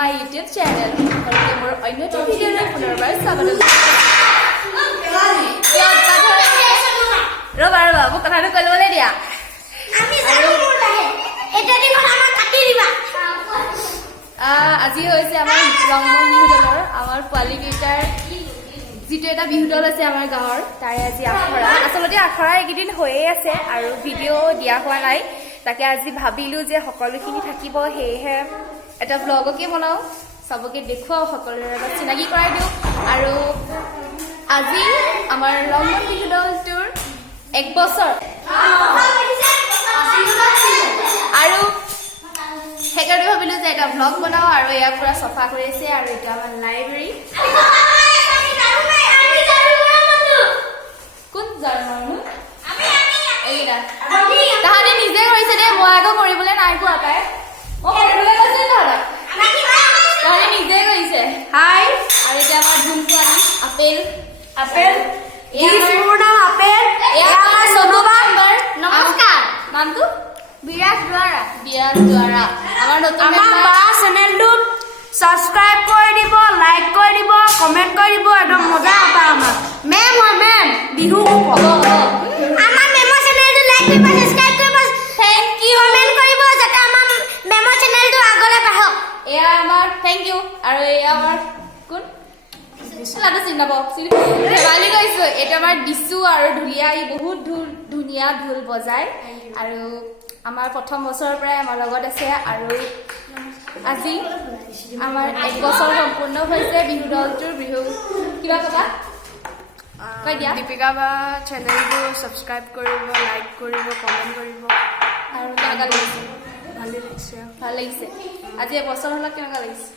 my YouTube channel সকলোকে মোৰ অন্য এটা ভিডিঅ'লৈ পুনৰবাৰ স্বাগতম ৰবা মোক কথাটো কৈ ল'বলৈ দিয়া আজি হৈছে আমাৰ ৰংমন বিহু দলৰ আমাৰ পোৱালি কেইটাৰ যিটো এটা বিহু দল আছে আমাৰ গাঁৱৰ তাৰে আজি আখৰা আচলতে আখৰা এইকেইদিন হৈয়ে আছে আৰু ভিডিঅ' দিয়া হোৱা নাই তাকে আজি ভাবিলোঁ যে সকলোখিনি থাকিব সেয়েহে এটা ব্লগকে বনাওঁ চবকে দেখুৱাওঁ সকলোৰে লগত চিনাকি কৰাই দিওঁ আৰু আজি আমাৰ ৰংমন বিহু দলটোৰ 1 বছৰ আৰু সেইকাৰণে ভাবিলোঁ যে এটা ব্লগ বনাওঁ আৰু এয়া পুৰা চফা কৰি আছে আৰু এইটো আমাৰ লাইব্ৰেৰী কোন তাহাঁতি নিজে কৰিছে দেই মই আকৌ কৰিবলৈ নাই পোৱা তাই মই কৰিবলৈ কৈছে তাহাঁতি নিজে কৰিছে হাই আৰু এতিয়া আমাৰ ধুমটো আমি আপেল নমস্কাৰ নামটো বিৰাজ দুৱাৰা আমাৰ নতুন চেনেলটোত সাবস্ক্রাইব করে দিব লাইক করে দিব কমেন্ট করে দিব একদম মজা পাবা আমার মেম হয় মেম বিহু আমার মেমো চ্যানেলটো লাইক কৰিব সাবস্ক্ৰাইব কৰিব থ্যাংক ইউ কমেন্ট কৰিব যাতে আমাৰ মেমো চ্যানেলটো আগলে বাঢ়ক এয়া আমাৰ থ্যাংক ইউ আৰু এয়া আমাৰ কোন লাডু চিনাব ধেমালি কৈছো এটা আমাৰ দিছু আৰু ঢুলীয়া ই বহুত ধুনীয়া ঢোল বজায় আৰু আমাৰ প্ৰথম বছৰৰ পৰাই আমাৰ লগত আছে আৰু আজি আমাৰ 1 বছৰ সম্পূৰ্ণ হৈছে বিহু দলটোৰ বিহু কিবা কথা কৈ দিয়া দীপিকা বা চেনেলটো সাবস্ক্ৰাইব কৰিব লাইক কৰিব কমেন্ট কৰিব আৰু কেনেকুৱা লাগিছে ভাল লাগিছে আজি 1 বছৰ হ'লে কেনেকুৱা লাগিছে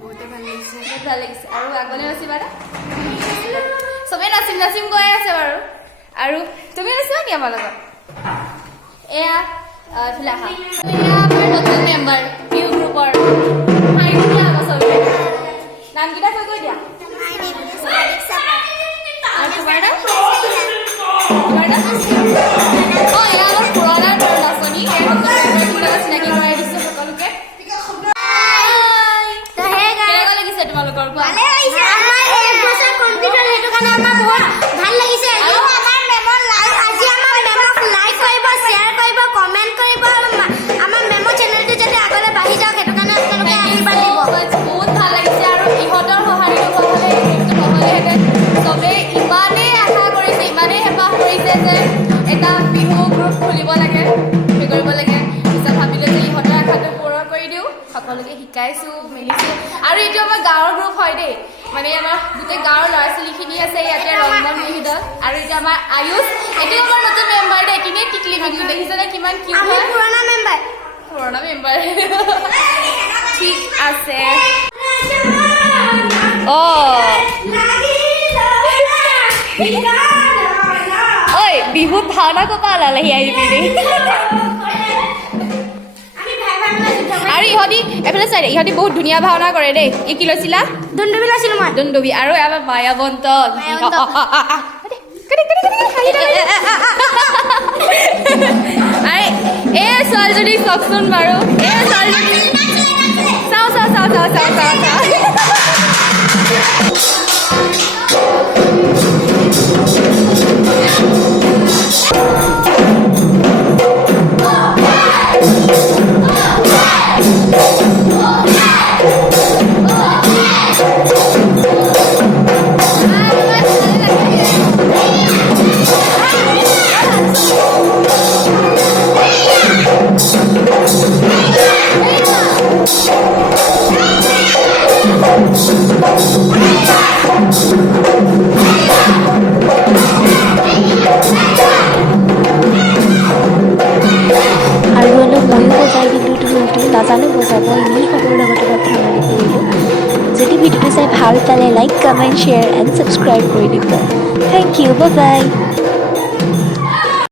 বহুতে ভাল লাগিছে বহুত ভাল লাগিছে আৰু আগলৈ নাচিবা না চবেই নাচিম গৈ আছে বাৰু আৰু তুমি নাচিবা নি আমাৰ লগত এয়া ফিলাহা এয়া আমাৰ নতুন মেম্বাৰ বিহু গ্ৰুপৰ নামকেইটা কৈ দিয়া আৰু তোমাৰ নাম অঁ এয়া আমাৰ পুৰণা নাচনী চিনাকি কৰাই দিছো সকলোকে কেনেকুৱা লাগিছে তোমালোকৰ কোৱা ভাল লাগিছে আৰু আমাৰ মেমৰ লাইক আজি আমাৰ মেমক লাইক কৰিব শেয়াৰ কৰিব কমেন্ট কৰিব আমাৰ মেমৰ চেনেলটো যাতে আগলৈ বাঢ়ি যাওক সেইটো কাৰণে আপোনালোকে আশীৰ্বাদ দিব বহুত ভাল লাগিছে আৰু ইহঁতৰ সহায় নহ'লেহেঁতেন চবেই ইমানেই আশা কৰিছে ইমানেই হেঁপাহ কৰিছে যে এটা বিহু গ্ৰুপ খুলিব লাগে সেই কৰিব লাগে পিছত ভাবিলে যে ইহঁতৰ আশাটো পূৰণ কৰি দিওঁ সকলোকে শিকাইছোঁ মেলিছোঁ আৰু এইটো আমাৰ গাঁৱৰ গ্ৰুপ হয় দেই মানে আমাৰ গোটেই গাঁৱৰ ল'ৰা ছোৱালীখিনি আছে ইয়াতে ৰংমন বিহু দল আৰু এতিয়া আমাৰ আয়ুষ এইটো আমাৰ নতুন মেম্বাৰ দেই কিনে টিকলি মিকলি দেখিছেনে কিমান কিউট হয় পুৰণা মেম্বাৰ ঠিক আছে ঐ বিহুত ভাওনা ক'পা ওলালেহি আহিবি দেই আৰু ইহঁতি এফালে চাই ইহঁতি বহুত ধুনীয়া ভাওনা কৰে দেই এই কি লৈছিলা দুন্দুবি লৈছিলো মই দুন্দুবি আৰু আমাৰ মায়াবন্ত এই ছোৱালীজনী চাওকচোন বাৰু এই ছোৱালীজনী চাওঁ আৰু অলপ ময়ো বজাই দিলোঁ ঢোলটো নাজানো বজাব এনেই খবৰ লগতে কথা মাৰি কৰিলোঁ যদি ভিডিঅ'টো চাই ভাল পালে like comment share and subscribe কৰি দিব থেংক ইউ বাই